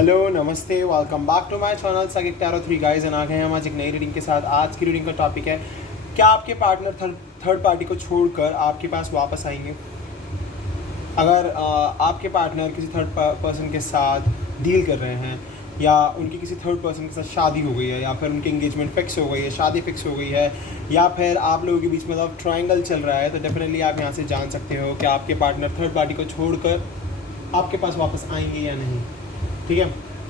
Hello नमस्ते, welcome back to my channel सागिक tarot 3 guys and आ गए हैं हम आज एक नई रीडिंग के साथ। आज की रीडिंग का टॉपिक है, क्या आपके पार्टनर थर्ड पार्टी को छोड़कर आपके पास वापस आएंगे। अगर आपके पार्टनर किसी थर्ड पर्सन के साथ डील कर रहे हैं या उनकी किसी थर्ड पर्सन के साथ शादी हो गई है या फिर उनकी एंगेजमेंट फिक्स हो गई है, शादी फिक्स हो गई है, या फिर आप लोगों के बीच में मतलब ट्रायंगल चल रहा है, तो डेफिनेटली आप यहाँ से जान सकते हो कि आपके पार्टनर थर्ड पार्टी को छोड़कर आपके पास वापस आएंगे या नहीं। ठीक है,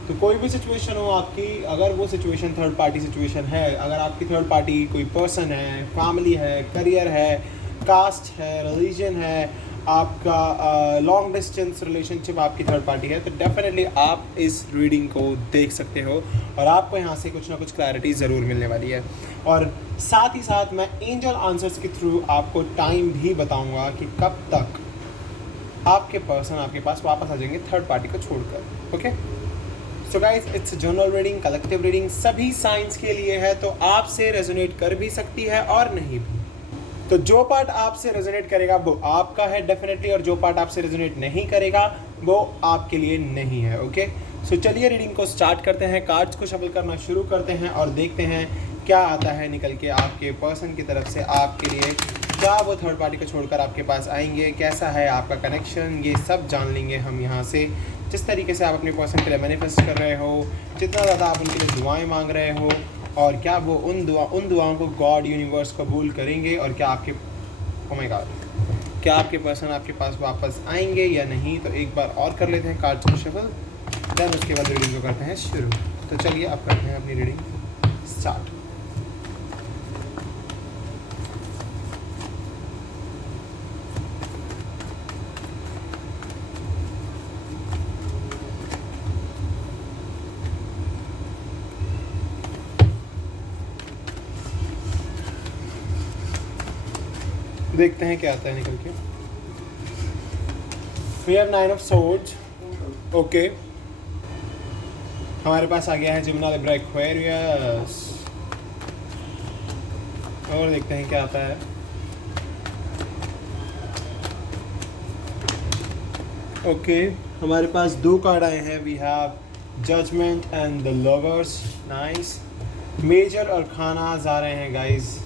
तो कोई भी सिचुएशन हो आपकी, अगर वो सिचुएशन थर्ड पार्टी सिचुएशन है, अगर आपकी थर्ड पार्टी कोई पर्सन है, फैमिली है, करियर है, कास्ट है, रिलीजन है, आपका लॉन्ग डिस्टेंस रिलेशनशिप आपकी थर्ड पार्टी है, तो डेफिनेटली आप इस रीडिंग को देख सकते हो और आपको यहाँ से कुछ ना कुछ क्लैरिटी ज़रूर मिलने वाली है। और साथ ही साथ मैं एंजल आंसर्स के थ्रू आपको टाइम भी बताऊँगा कि कब तक आपके पर्सन आपके पास वापस आ जाएंगे थर्ड पार्टी को छोड़कर। Okay, so guys, it's general reading, collective reading, सभी साइंस के लिए है, तो आपसे रेजोनेट कर भी सकती है और नहीं भी। तो जो पार्ट आपसे रेजोनेट करेगा वो आपका है डेफिनेटली, और जो पार्ट आपसे रेजोनेट नहीं करेगा वो आपके लिए नहीं है। ओके, सो चलिए रीडिंग को स्टार्ट करते हैं, कार्ड्स को शफल करना शुरू करते हैं और देखते हैं क्या आता है निकल के आपके पर्सन की तरफ से आपके लिए। क्या वो थर्ड पार्टी को छोड़कर आपके पास आएंगे, कैसा है आपका कनेक्शन, ये सब जान लेंगे हम यहाँ से। जिस तरीके से आप अपने पर्सन के लिए मैनिफेस्ट कर रहे हो, जितना ज़्यादा आप उनके लिए दुआएं मांग रहे हो, और क्या वो उन दुआओं को गॉड यूनिवर्स कबूल करेंगे, और क्या आपके माय गॉड क्या आपके पर्सन आपके पास वापस आएंगे या नहीं। तो एक बार और कर लेते हैं कार्ड्स को शफल, देन उसके बाद रीडिंग को करते हैं शुरू। तो चलिए आप करते हैं अपनी रीडिंग स्टार्ट। देखते हैं क्या आता है निकल के। We have 9 of swords. Okay, हमारे पास आ गया है जिम्ना लिब्रा एक्वेरियस, और देखते हैं क्या आता है। ओके, हमारे पास दो कार्ड आए हैं। We have judgement and the lovers. Nice, major और खानाज आ रहे हैं गाइज,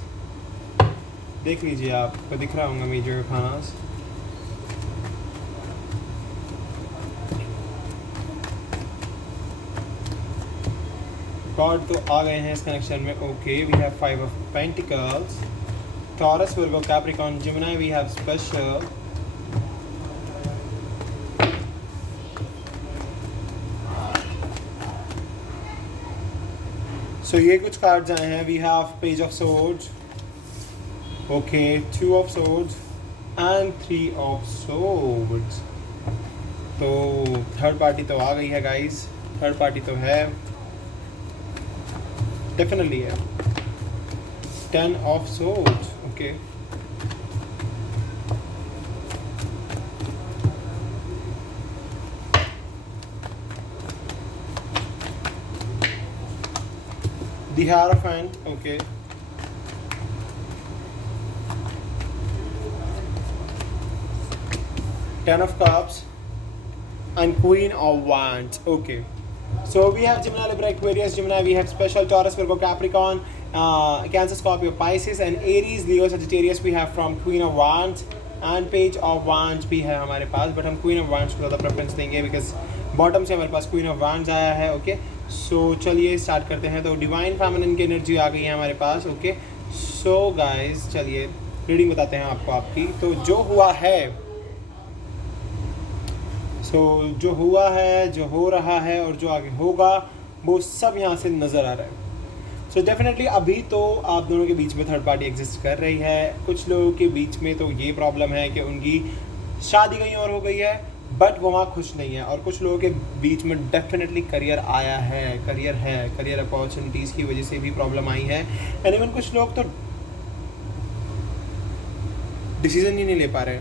देख लीजिए, आपको दिख रहा होगा मेजर खानास। कार्ड तो आ गए हैं इस कनेक्शन में। Okay, we have 5 of pentacles, Taurus, Virgo, Capricorn, Gemini, we have special. So ये कुछ कार्ड्स आए हैं। We have page of swords, okay, 2 of swords and 3 of swords। तो थर्ड पार्टी तो आ गई है गाइस, थर्ड पार्टी तो है, डेफिनेटली है। 10 of swords, okay, the Hierophant, okay, Ten of Cups and Queen of Wands. Okay, so we have Gemini, Libra, Aquarius, Gemini. We have special Taurus, Virgo, Capricorn, Cancer, Scorpio, Pisces, and Aries, Leo, Sagittarius. We have from Queen of Wands and Page of Wands भी है हमारे पास, but हम Queen of Wands को ज़्यादा preference देंगे because bottom से हमारे पास Queen of Wands आया है। ओके, सो चलिए स्टार्ट करते हैं। तो डिवाइन फेमिनिन की एनर्जी आ गई है हमारे पास। ओके, सो गाइस चलिए रीडिंग बताते हैं आपको आपकी। तो जो हुआ है, जो हुआ है, जो हो रहा है और जो आगे होगा, वो सब यहाँ से नज़र आ रहा है। सो डेफिनेटली अभी तो आप दोनों के बीच में थर्ड पार्टी एग्जिस्ट कर रही है। कुछ लोगों के बीच में तो ये प्रॉब्लम है कि उनकी शादी कहीं और हो गई है, बट वो वहाँ खुश नहीं है। और कुछ लोगों के बीच में डेफिनेटली करियर आया है, करियर अपॉर्चुनिटीज़ की वजह से भी प्रॉब्लम आई है। एंड इवन कुछ लोग तो डिसीजन ही नहीं ले पा रहे।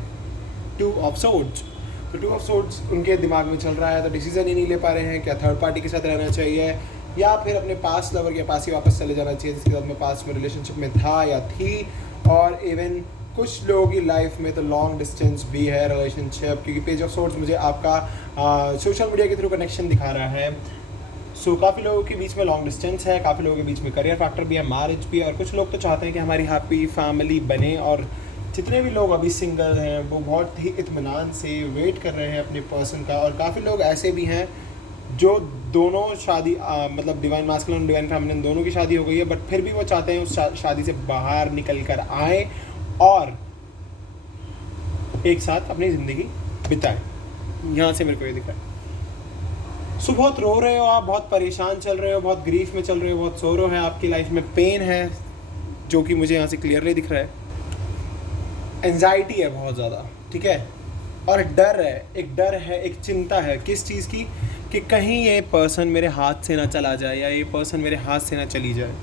2 of swords, तो 2 of swords उनके दिमाग में चल रहा है, तो डिसीजन ही नहीं ले पा रहे हैं, क्या थर्ड पार्टी के साथ रहना चाहिए या फिर अपने पास लवर के पास ही वापस चले जाना चाहिए जिसके साथ में पास में रिलेशनशिप में था या थी। और इवन कुछ लोगों की लाइफ में तो लॉन्ग डिस्टेंस भी है रिलेशनशिप, क्योंकि पेज ऑफ सोर्ड्स मुझे आपका सोशल मीडिया के थ्रू कनेक्शन दिखा रहा है। सो काफ़ी लोगों के बीच में लॉन्ग डिस्टेंस है, काफ़ी लोगों के बीच में करियर फैक्टर भी है, मैरिज भी है, और कुछ लोग तो चाहते हैं कि हमारी हैप्पी फैमिली बने। और जितने भी लोग अभी सिंगल हैं वो बहुत ही इत्मीनान से वेट कर रहे हैं अपने पर्सन का। और काफ़ी लोग ऐसे भी हैं जो दोनों शादी मतलब डिवाइन मास्कुलिन और डिवाइन फेमिनिन दोनों की शादी हो गई है, बट फिर भी वो चाहते हैं उस शादी से बाहर निकल कर आए और एक साथ अपनी ज़िंदगी बिताएं। यहाँ से मेरे को ये दिख रहा है। सो बहुत रो रहे हो आप, बहुत परेशान चल रहे हो, बहुत ग्रीफ में चल रहे हो, बहुत सोरो है आपकी लाइफ में, पेन है जो कि मुझे यहाँ से क्लियरली दिख रहा है, एंजाइटी है बहुत ज़्यादा, ठीक है, और डर है, एक चिंता है किस चीज़ की, कि कहीं ये पर्सन मेरे हाथ से ना चला जाए या ये पर्सन मेरे हाथ से ना चली जाए।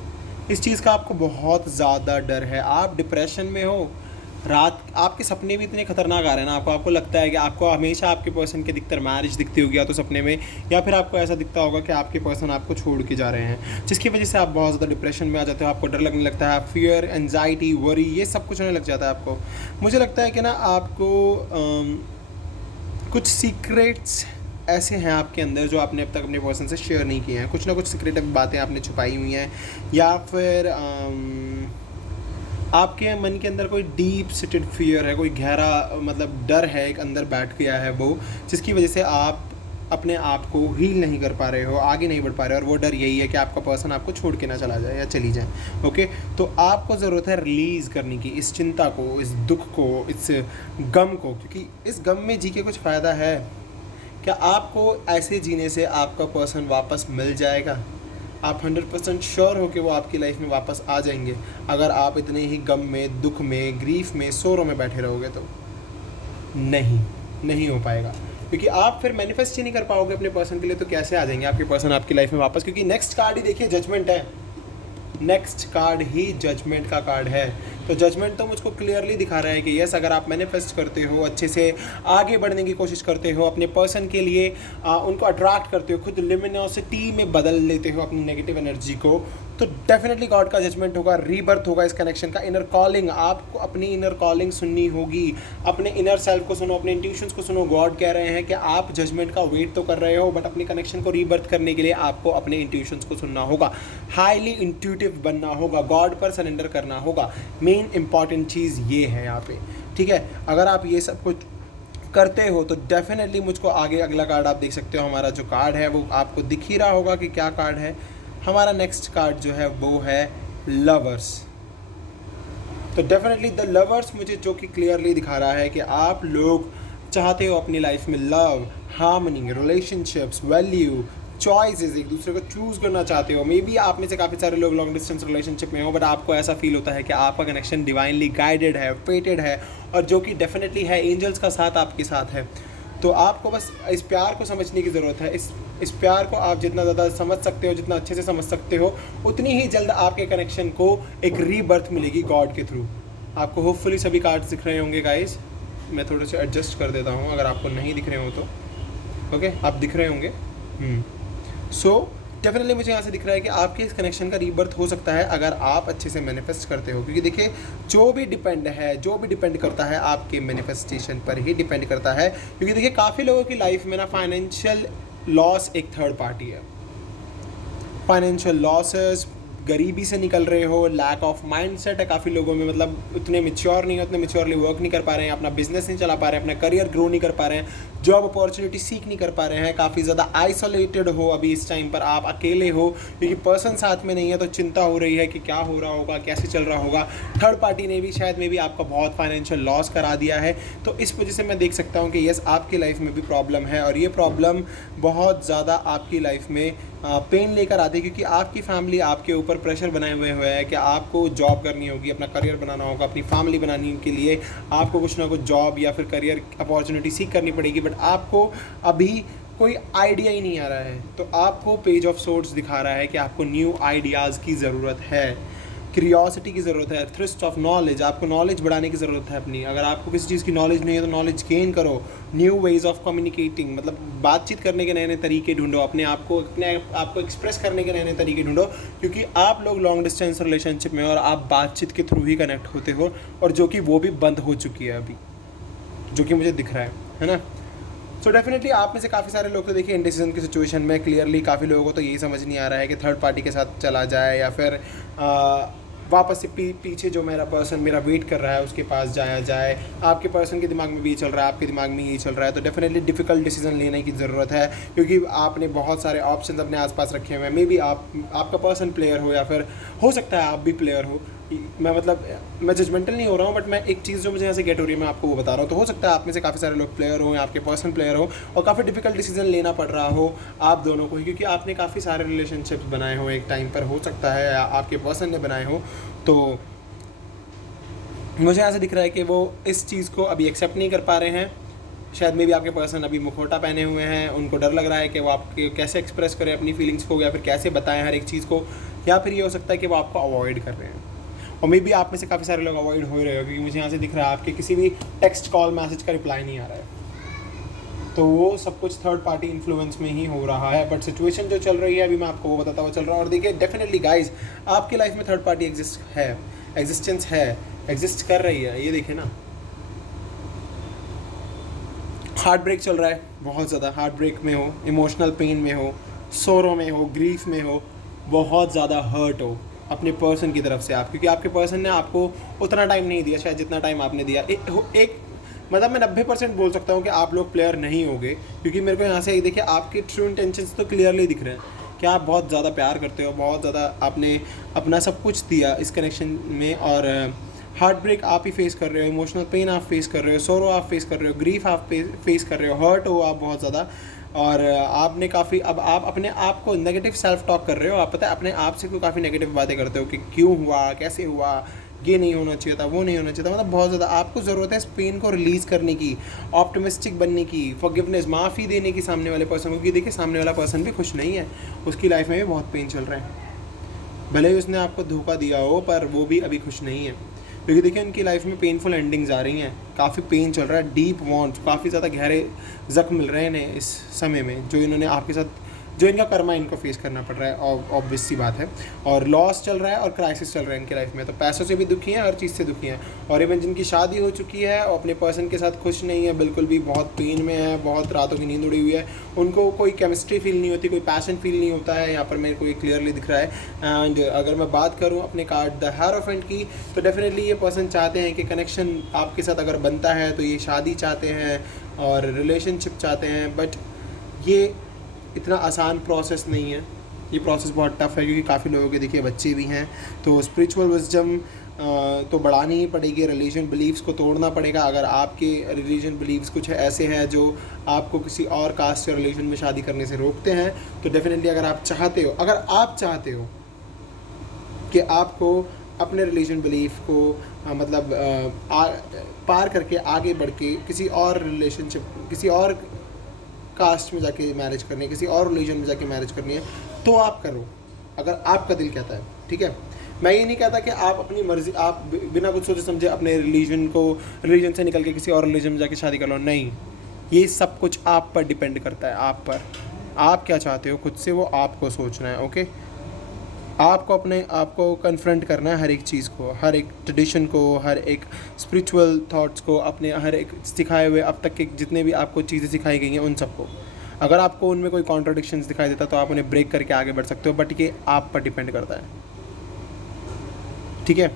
इस चीज़ का आपको बहुत ज़्यादा डर है। आप डिप्रेशन में हो, रात आपके सपने भी इतने खतरनाक आ रहे हैं ना, आपको लगता है कि आपको हमेशा आपके पर्सन के दिखतर मैरिज दिखती होगी या तो सपने में, या फिर आपको ऐसा दिखता होगा कि आपके पर्सन आपको छोड़ के जा रहे हैं, जिसकी वजह से आप बहुत ज़्यादा डिप्रेशन में आ जाते हो। आपको डर लगने लगता है, फियर, एंजाइटी, वरी, ये सब कुछ होने लग जाता है आपको। मुझे लगता है कि ना आपको कुछ सीक्रेट्स ऐसे हैं आपके अंदर जो आपने अब तक अपने पर्सन से शेयर नहीं किए हैं, कुछ ना कुछ सीक्रेटिव बातें आपने छुपाई हुई हैं, या फिर आपके मन के अंदर कोई डीप सिटेड फियर है, कोई गहरा मतलब डर है एक अंदर बैठ गया है वो, जिसकी वजह से आप अपने आप को हील नहीं कर पा रहे हो, आगे नहीं बढ़ पा रहे हो। और वो डर यही है कि आपका पर्सन आपको छोड़ के ना चला जाए या चली जाए। ओके, तो आपको ज़रूरत है रिलीज़ करने की इस चिंता को, इस दुख को, इस गम को, क्योंकि इस गम में जी के कुछ फ़ायदा है क्या? आपको ऐसे जीने से आपका पर्सन वापस मिल जाएगा? आप 100% श्योर हो कि वो आपकी लाइफ में वापस आ जाएंगे अगर आप इतने ही गम में, दुख में, ग्रीफ में, सोरों में बैठे रहोगे तो? नहीं हो पाएगा, क्योंकि आप फिर मैनिफेस्ट ही नहीं कर पाओगे अपने पर्सन के लिए, तो कैसे आ जाएंगे आपके पर्सन आपकी लाइफ में वापस? क्योंकि नेक्स्ट कार्ड ही देखिए जजमेंट है, नेक्स्ट कार्ड ही जजमेंट का कार्ड है। तो जजमेंट तो मुझको क्लियरली दिखा रहा है कि यस, अगर आप मैनिफेस्ट करते हो, अच्छे से आगे बढ़ने की कोशिश करते हो, अपने पर्सन के लिए उनको अट्रैक्ट करते हो, खुद लिमिनोसिटी में बदल लेते हो अपनी नेगेटिव एनर्जी को, तो डेफिनेटली गॉड का जजमेंट होगा, रीबर्थ होगा इस कनेक्शन का। इनर कॉलिंग, आपको अपनी इनर कॉलिंग सुननी होगी, अपने इनर सेल्फ को सुनो, अपने इंट्यूशंस को सुनो। गॉड कह रहे हैं कि आप जजमेंट का वेट तो कर रहे हो, बट अपनी कनेक्शन को रीबर्थ करने के लिए आपको अपने इंट्यूशंस को सुनना होगा, हाईली इंट्यूटिव बनना होगा, गॉड पर सरेंडर करना होगा। मेन इंपॉर्टेंट चीज़ ये है यहाँ पे, ठीक है। अगर आप ये सब कुछ करते हो तो डेफिनेटली मुझको आगे अगला कार्ड आप देख सकते हो। हमारा जो कार्ड है वो आपको दिख ही रहा होगा कि क्या कार्ड है। हमारा नेक्स्ट कार्ड जो है वो है लवर्स। तो डेफिनेटली द लवर्स मुझे जो कि क्लियरली दिखा रहा है कि आप लोग चाहते हो अपनी लाइफ में love, harmony, relationships, value, choices, एक दूसरे को चूज़ करना चाहते हो। मे बी आप में से काफ़ी सारे लोग लॉन्ग डिस्टेंस रिलेशनशिप में हो, बट आपको ऐसा फील होता है कि आपका कनेक्शन डिवाइनली गाइडेड है, फेटेड है, और जो कि डेफिनेटली है, एंजल्स का साथ आपके साथ है। तो आपको बस इस प्यार को समझने की ज़रूरत है। इस प्यार को आप जितना ज़्यादा समझ सकते हो, जितना अच्छे से समझ सकते हो, उतनी ही जल्द आपके कनेक्शन को एक रीबर्थ मिलेगी गॉड के थ्रू। आपको होपफुली सभी कार्ड्स दिख रहे होंगे गाइस। मैं थोड़े से एडजस्ट कर देता हूँ अगर आपको नहीं दिख रहे हो तो। ओके, आप दिख रहे होंगे। सो डेफिनेटली मुझे यहाँ से दिख रहा है कि आपके इस कनेक्शन का रीबर्थ हो सकता है अगर आप अच्छे से मैनिफेस्ट करते हो। क्योंकि देखिए, जो भी डिपेंड करता है आपके मैनिफेस्टेशन पर ही डिपेंड करता है। क्योंकि देखिए, काफ़ी लोगों की लाइफ में ना फाइनेंशियल लॉस एक थर्ड पार्टी है। फाइनेंशियल लॉसेस, गरीबी से निकल रहे हो, लैक ऑफ माइंडसेट है काफ़ी लोगों में, मतलब उतने मैच्योर नहीं है, उतने मैच्योरली वर्क नहीं कर पा रहे हैं, अपना बिजनेस नहीं चला पा रहे हैं, अपना करियर ग्रो नहीं कर पा रहे हैं, जॉब अपॉर्चुनिटी सीख नहीं कर पा रहे हैं, काफ़ी ज़्यादा आइसोलेटेड हो अभी इस टाइम पर, आप अकेले हो क्योंकि पर्सन साथ में नहीं है, तो चिंता हो रही है कि क्या हो रहा होगा, कैसे चल रहा होगा। थर्ड पार्टी ने भी शायद में भी आपका बहुत फाइनेंशियल लॉस करा दिया है। तो इस वजह से मैं देख सकता हूँ कि यस, आपकी लाइफ में भी प्रॉब्लम है, और ये प्रॉब्लम बहुत ज़्यादा आपकी लाइफ में पेन लेकर आती है। क्योंकि आपकी फैमिली आपके ऊपर प्रेशर बनाए हुए है कि आपको जॉब करनी होगी, अपना करियर बनाना होगा, अपनी फैमिली बनाने के लिए आपको कुछ ना कुछ जॉब या फिर करियर अपॉर्चुनिटी सीख करनी पड़ेगी, बट आपको अभी कोई आइडिया ही नहीं आ रहा है। तो आपको पेज ऑफ सोर्ड्स दिखा रहा है कि आपको न्यू आइडियाज़ की ज़रूरत है। क्यूरियोसिटी की ज़रूरत है, थ्रस्ट ऑफ नॉलेज, आपको नॉलेज बढ़ाने की ज़रूरत है अपनी। अगर आपको किसी चीज़ की नॉलेज नहीं है तो नॉलेज गेन करो। न्यू वेज ऑफ कम्युनिकेटिंग, मतलब बातचीत करने के नए नए तरीके ढूंढो, अपने आपको एक्सप्रेस करने के नए नए तरीके ढूंढो, क्योंकि आप लोग लॉन्ग डिस्टेंस रिलेशनशिप में और आप बातचीत के थ्रू ही कनेक्ट होते हो, और जो कि वो भी बंद हो चुकी है अभी, जो कि मुझे दिख रहा है ना। सो डेफिनेटली आप में से काफ़ी सारे लोग तो देखिए इंडिसीजन की सिचुएशन में क्लियरली काफ़ी लोगों को तो यही समझ नहीं आ रहा है कि थर्ड पार्टी के साथ चला जाए या फिर वापस से पीछे जो मेरा पर्सन मेरा वेट कर रहा है उसके पास जाया जाए। आपके पर्सन के दिमाग में भी ये चल रहा है, आपके दिमाग में ये चल रहा है, तो डेफिनेटली डिफ़िकल्ट डिसीजन लेने की ज़रूरत है, क्योंकि आपने बहुत सारे ऑप्शन अपने आसपास रखे हुए हैं। मे बी आपका पर्सन प्लेयर हो या फिर हो सकता है आप भी प्लेयर हो। मैं जजमेंटल नहीं हो रहा हूँ, बट मैं एक चीज़ जो मुझे यहाँ से गेट हो रही है मैं आपको वो बता रहा हूँ। तो हो सकता है आप में से काफ़ी सारे लोग प्लेयर हो या आपके पर्सन प्लेयर हो और काफ़ी डिफिकल्ट डिसीजन लेना पड़ रहा हो आप दोनों को ही, क्योंकि आपने काफ़ी सारे रिलेशनशिप्स बनाए हो एक टाइम पर, हो सकता है या आपके पर्सन ने बनाए हो। तो मुझे यहाँ से दिख रहा है कि वो इस चीज़ को अभी एक्सेप्ट नहीं कर पा रहे हैं। शायद मे भी आपके पर्सन अभी मुखौटा पहने हुए हैं, उनको डर लग रहा है कि वो आपके कैसे एक्सप्रेस करें अपनी फीलिंग्स को या फिर कैसे बताएं हर एक चीज़ को, या फिर ये हो सकता है कि वो आपको अवॉइड कर रहे हैं। और मे भी आप में से काफ़ी सारे लोग अवॉइड हो रहे हो, क्योंकि मुझे यहाँ से दिख रहा है आपके किसी भी टेक्स्ट कॉल मैसेज का रिप्लाई नहीं आ रहा है। तो वो सब कुछ थर्ड पार्टी इन्फ्लुएंस में ही हो रहा है। बट सिचुएशन जो चल रही है अभी मैं आपको वो बताता हुआ चल रहा हूँ। और देखिए डेफिनेटली गाइज, आपकी लाइफ में थर्ड पार्टी एग्जिस्ट कर रही है। ये देखिए ना, हार्ट ब्रेक चल रहा है, बहुत ज़्यादा हार्ट ब्रेक में हो, इमोशनल पेन में हो, सोरो में हो, ग्रीफ में हो, बहुत ज़्यादा हर्ट हो अपने पर्सन की तरफ से आप, क्योंकि आपके पर्सन ने आपको उतना टाइम नहीं दिया शायद जितना टाइम आपने दिया। एक मतलब मैं 90% बोल सकता हूँ कि आप लोग प्लेयर नहीं होगे, क्योंकि मेरे को यहाँ से देखिए आपके ट्रू इंटेंशंस तो क्लियरली दिख रहे हैं कि आप बहुत ज़्यादा प्यार करते हो, बहुत ज़्यादा आपने अपना सब कुछ दिया इस कनेक्शन में। और हार्ट ब्रेक आप ही फेस कर रहे हो, इमोशनल पेन आप फेस कर रहे हो, सोरो आप फेस कर रहे हो, ग्रीफ आप फेस कर रहे हो, हर्ट हो आप बहुत ज़्यादा। और आपने काफ़ी, अब आप अपने आप को नेगेटिव सेल्फ टॉक कर रहे हो। आप पता है अपने आप से कोई काफ़ी नेगेटिव बातें करते हो कि क्यों हुआ, कैसे हुआ, ये नहीं होना चाहिए था, वो नहीं होना चाहिए था। मतलब बहुत ज़्यादा आपको ज़रूरत है इस पेन को रिलीज़ करने की, ऑप्टिमिस्टिक बनने की, फॉरगिवनेस, माफ़ी देने की सामने वाले पर्सन को। क्योंकि देखिए सामने वाला पर्सन भी खुश नहीं है, उसकी लाइफ में भी बहुत पेन चल रहा है। भले ही उसने आपको धोखा दिया हो, पर वो भी अभी खुश नहीं है, क्योंकि देखिए उनकी लाइफ में पेनफुल एंडिंग्स आ रही हैं, काफ़ी पेन चल रहा है, डीप वॉन्ट्स, काफ़ी ज़्यादा गहरे ज़ख्म मिल रहे हैं इन्हें इस समय में, जो इन्होंने आपके साथ, जो इनका कर्मा इनको फेस करना पड़ रहा है, ऑब्वियस सी बात है। और लॉस चल रहा है और क्राइसिस चल रहा है इनकी लाइफ में। तो पैसों से भी दुखी हैं, हर चीज़ से दुखी हैं। और इवन जिनकी शादी हो चुकी है और अपने पर्सन के साथ खुश नहीं है, बिल्कुल भी बहुत पेन में है, बहुत रातों की नींद उड़ी हुई है, उनको कोई केमिस्ट्री फील नहीं होती, कोई पैशन फील नहीं होता है। यहाँ पर मेरे को ये क्लियरली दिख रहा है। एंड अगर मैं बात करूँ अपने कार्ड द हायरोफेंट की, तो डेफिनेटली ये पर्सन चाहते हैं कि कनेक्शन आपके साथ अगर बनता है तो ये शादी चाहते हैं और रिलेशनशिप चाहते हैं। बट ये इतना आसान प्रोसेस नहीं है, ये प्रोसेस बहुत टफ है, क्योंकि काफ़ी लोगों के देखिए बच्चे भी हैं। तो स्पिरिचुअल विजडम तो बढ़ानी ही पड़ेगी, रिलीजन बिलीव्स को तोड़ना पड़ेगा। अगर आपके रिलीजन बिलीव्स कुछ ऐसे हैं जो आपको किसी और कास्ट या रिलीजन में शादी करने से रोकते हैं, तो डेफिनेटली अगर आप चाहते हो कि आपको अपने रिलीजन बिलीफ को पार करके आगे बढ़ के किसी और रिलेशनशिप, किसी और कास्ट में जाके मैरिज करनी है, किसी और रिलीजन में जाके मैरिज करनी है, तो आप करो, अगर आपका दिल कहता है। ठीक है, मैं ये नहीं कहता कि आप अपनी मर्जी, आप बिना कुछ सोचे समझे अपने रिलीजन से निकल के किसी और रिलीजन में जाके शादी कर लो। नहीं, ये सब कुछ आप पर डिपेंड करता है, आप पर, आप क्या चाहते हो खुद से, वो आपको सोचना है। ओके, आपको अपने आप को कन्फ्रंट करना है हर एक चीज़ को, हर एक ट्रेडिशन को, हर एक स्पिरिचुअल थॉट्स को, अपने हर एक सिखाए हुए अब तक के जितने भी आपको चीज़ें सिखाई गई हैं उन सबको। अगर आपको उनमें कोई कॉन्ट्रडिक्शंस दिखाई देता तो आप उन्हें ब्रेक करके आगे बढ़ सकते हो, बट ये आप पर डिपेंड करता है। ठीक है,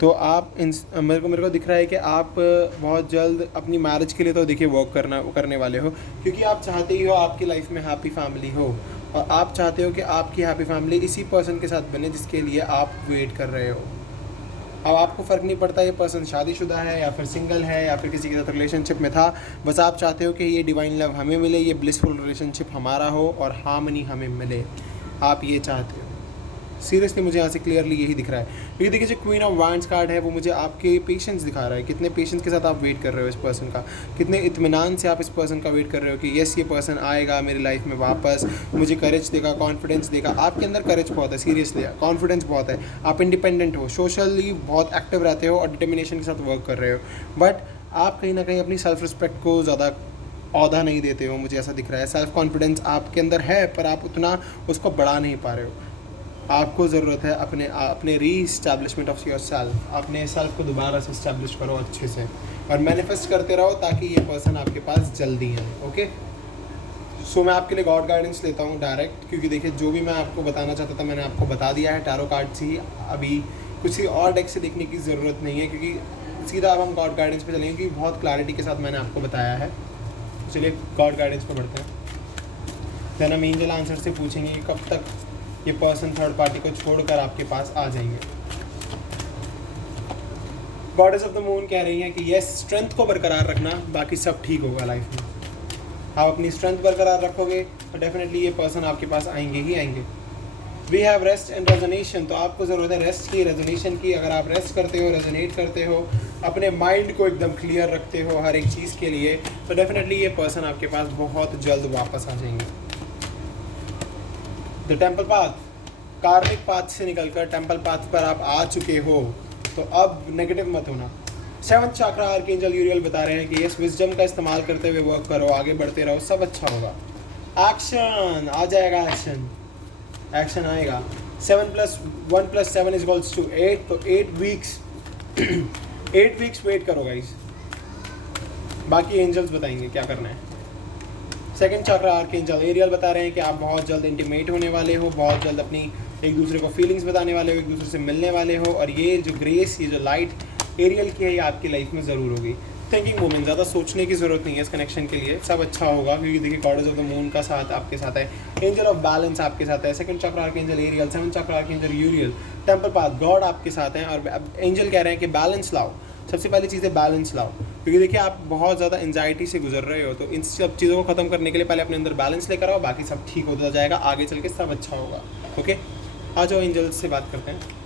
तो आप मेरे को दिख रहा है कि आप बहुत जल्द अपनी मैरिज के लिए तो देखिए वर्क करने वाले हो, क्योंकि आप चाहते ही हो आपकी लाइफ में हैप्पी फैमिली हो, और आप चाहते हो कि आपकी हैप्पी फैमिली इसी पर्सन के साथ बने जिसके लिए आप वेट कर रहे हो। अब आपको फ़र्क नहीं पड़ता ये पर्सन शादीशुदा है या फिर सिंगल है या फिर किसी के साथ रिलेशनशिप में था, बस आप चाहते हो कि ये डिवाइन लव हमें मिले, ये ब्लिसफुल रिलेशनशिप हमारा हो और हार्मनी हमें मिले, आप ये चाहते हो। सीरियसली मुझे यहाँ से क्लियरली यही दिख रहा है, क्योंकि देखिए जो क्वीन ऑफ वांड्स कार्ड है वो मुझे आपके पेशेंस दिखा रहा है, कितने पेशेंस के साथ आप वेट कर रहे हो इस पर्सन का, कितने इत्मीनान से आप इस पर्सन का वेट कर रहे हो कि यस ये पर्सन आएगा मेरी लाइफ में वापस, मुझे करेज देगा, कॉन्फिडेंस देगा। आपके अंदर करेज बहुत है, सीरियसली कॉन्फिडेंस बहुत है, आप इंडिपेंडेंट हो, सोशली बहुत एक्टिव रहते हो और डिटर्मिनेशन के साथ वर्क कर रहे हो, बट आप कहीं ना कहीं अपनी सेल्फ रिस्पेक्ट को ज़्यादा औधा नहीं देते हो, मुझे ऐसा दिख रहा है। सेल्फ कॉन्फिडेंस आपके अंदर है पर आप उतना उसको बढ़ा नहीं पा रहे हो। आपको ज़रूरत है अपने री इस्टेब्लिशमेंट ऑफ योर सेल्फ, अपने सेल्फ को दोबारा से इस्टेब्लिश करो अच्छे से और मैनिफेस्ट करते रहो ताकि ये पर्सन आपके पास जल्दी है। ओके, सो मैं आपके लिए गॉड गाइडेंस लेता हूँ डायरेक्ट, क्योंकि देखिए जो भी मैं आपको बताना चाहता था मैंने आपको बता दिया है टैरो कार्ड से ही। अभी कुछ और डेक से देखने की ज़रूरत नहीं है, क्योंकि सीधा अब हम गॉड गाइडेंस पे चलेंगे, क्योंकि बहुत क्लैरिटी के साथ मैंने आपको बताया है। चलिए गॉड गाइडेंस पे बढ़ते हैं। देन हम एंजल आंसर से पूछेंगे कि कब तक ये पर्सन थर्ड पार्टी को छोड़कर आपके पास आ जाएंगे। गॉडेस ऑफ द मून कह रही है कि यस, स्ट्रेंथ को बरकरार रखना, बाकी सब ठीक होगा लाइफ में। आप अपनी स्ट्रेंथ बरकरार रखोगे तो डेफिनेटली ये पर्सन आपके पास आएंगे ही आएंगे। वी हैव रेस्ट एंड रेजोनेशन, तो आपको ज़रूरत है रेस्ट की, रेजोनेशन की। अगर आप रेस्ट करते हो, रेजोनेट करते हो, अपने माइंड को एकदम क्लियर रखते हो हर एक चीज़ के लिए, तो डेफिनेटली ये पर्सन आपके पास बहुत जल्द वापस आ जाएंगे। द टेम्पल पाथ, कार्मिक पाथ से निकलकर टेम्पल पाथ पर आप आ चुके हो, तो अब नेगेटिव मत होना। 7th चक्रा आर्कएंजल यूरियल बता रहे हैं कि यस, विजडम का इस्तेमाल करते हुए वर्क करो, आगे बढ़ते रहो, सब अच्छा होगा। एक्शन आ जाएगा, एक्शन आएगा। 7 + 1 + 7 = 8, तो 8 वीक्स 8 वीक्स वेट करो गाइस, बाकी एंजल्स बताएंगे क्या करना है। 2nd चक्रा आर्कएंजल एरियल बता रहे हैं कि आप बहुत जल्द इंटीमेट होने वाले हो, बहुत जल्द अपनी एक दूसरे को फीलिंग्स बताने वाले हो, एक दूसरे से मिलने वाले हो, और ये जो ग्रेस, ये जो लाइट एरियल की है, ये आपकी लाइफ में ज़रूर होगी। थिंकिंग वुमेन, ज़्यादा सोचने की ज़रूरत नहीं है इस कनेक्शन के लिए, सब अच्छा होगा, क्योंकि देखिए गॉडेस ऑफ द मून का साथ आपके साथ है, एंजल ऑफ बैलेंस आपके साथ है, 2nd चक्रा आर्कएंजल एरियल, 7th चक्रा आर्कएंजल यूरियल, टेम्पल पाथ, गॉड आपके साथ हैं, और एंजल कह रहे हैं कि बैलेंस लाओ। सबसे पहली चीज़ है बैलेंस लाओ, क्योंकि देखिए आप बहुत ज़्यादा एंजाइटी से गुजर रहे हो, तो इन सब चीज़ों को ख़त्म करने के लिए पहले अपने अंदर बैलेंस लेकर आओ, बाकी सब ठीक होता जाएगा, आगे चल के सब अच्छा होगा। ओके, आ जाओ एंजल से बात करते हैं।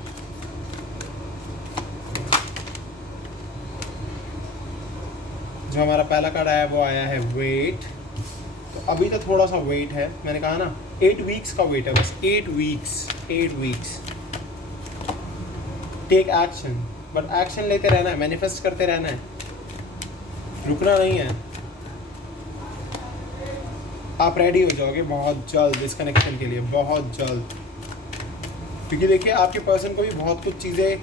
जो हमारा पहला कार्ड आया वो आया है वेट, तो अभी तो थोड़ा सा वेट है, मैंने कहा ना 8 वीक्स का वेट है, बस 8 weeks. Take action, but action लेते रहना है, मैनिफेस्ट करते रहना है, रुकना नहीं है। आप रेडी हो जाओगे बहुत जल्द इस कनेक्शन के लिए, बहुत जल्द, क्योंकि देखिए आपके पर्सन को भी बहुत कुछ चीज़ें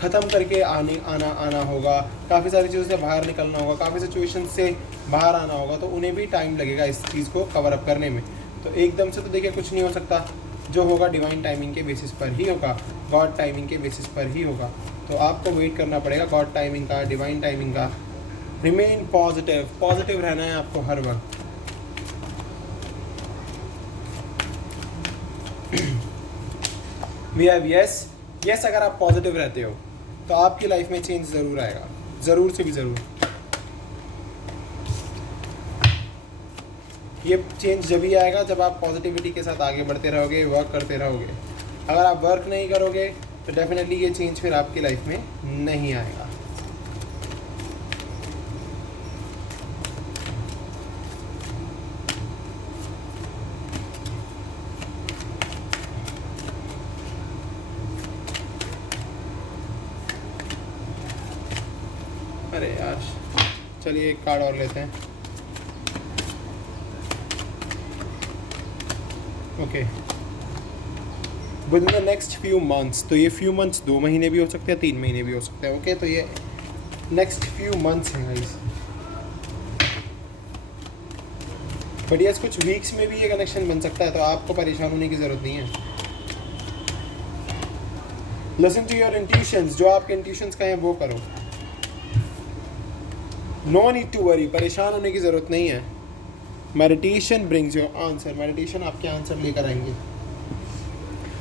ख़त्म करके आना होगा, काफ़ी सारी चीज़ों से बाहर निकलना होगा, काफ़ी सिचुएशन से बाहर आना होगा, तो उन्हें भी टाइम लगेगा इस चीज़ को कवर अप करने में। तो एकदम से तो देखिए कुछ नहीं हो सकता, जो होगा डिवाइन टाइमिंग के बेसिस पर ही होगा, गॉड टाइमिंग के बेसिस पर ही होगा। तो आपको वेट करना पड़ेगा गॉड टाइमिंग का, डिवाइन टाइमिंग का। रिमेन पॉजिटिव रहना है आपको हर वक्त। वी हैव यस, अगर आप पॉजिटिव रहते हो तो आपकी लाइफ में चेंज ज़रूर आएगा, ज़रूर से भी ज़रूर। ये चेंज जब ही आएगा जब आप पॉजिटिविटी के साथ आगे बढ़ते रहोगे, वर्क करते रहोगे। अगर आप वर्क नहीं करोगे तो डेफिनेटली ये चेंज फिर आपकी लाइफ में नहीं आएगा। अरे यार, चलिए एक कार्ड और लेते हैं। Okay, with in the next few months, तो ये फ्यू मंथ्स 2 महीने भी हो सकते हैं, 3 महीने भी हो सकते हैं। ओके, तो ये नेक्स्ट फ्यू मंथ्स हैं गाइस, बट यस कुछ वीक्स में भी ये कनेक्शन बन सकता है, तो आपको परेशान होने की ज़रूरत नहीं है। लिसन टू योर इंट्यूशंस, जो आपके इंट्यूशंस कहें वो करो। नो नीड टू वरी, परेशान होने की ज़रूरत नहीं है। Meditation brings your answer, meditation आपके आंसर लेकर आएंगे।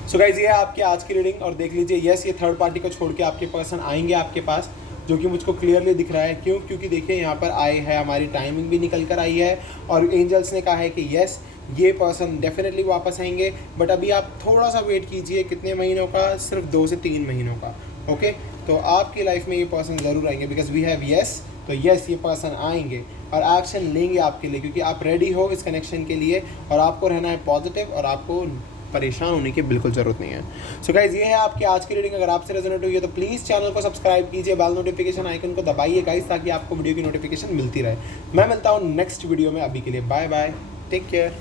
सो गाइज, ये है आपकी आज की रीडिंग, और देख लीजिए यस, ये थर्ड पार्टी को छोड़ के आपके पर्सन आएंगे आपके पास, जो कि मुझको क्लियरली दिख रहा है। क्योंकि देखिए यहाँ पर आए है, हमारी टाइमिंग भी निकल कर आई है, और एंजल्स ने कहा है कि यस, ये पर्सन डेफिनेटली वापस आएंगे, बट अभी आप थोड़ा सा वेट कीजिए। कितने महीनों का? सिर्फ 2 से 3 महीनों का। ओके, तो आपकी लाइफ में ये पर्सन ज़रूर आएंगे, बिकॉज वी हैव येस। तो येस, ये पर्सन आएंगे और एक्शन लेंगे आपके लिए, क्योंकि आप रेडी हो इस कनेक्शन के लिए और आपको रहना है पॉजिटिव और आपको परेशान होने की बिल्कुल ज़रूरत नहीं है। सो गाइज, ये है आपकी आज की रीडिंग। अगर आपसे रेजोनेट हुई है तो प्लीज़ चैनल को सब्सक्राइब कीजिए, बेल नोटिफिकेशन आइकन को दबाइए गाइज, ताकि आपको वीडियो की नोटिफिकेशन मिलती रहे। मैं मिलता हूँ नेक्स्ट वीडियो में। अभी के लिए बाय बाय, टेक केयर।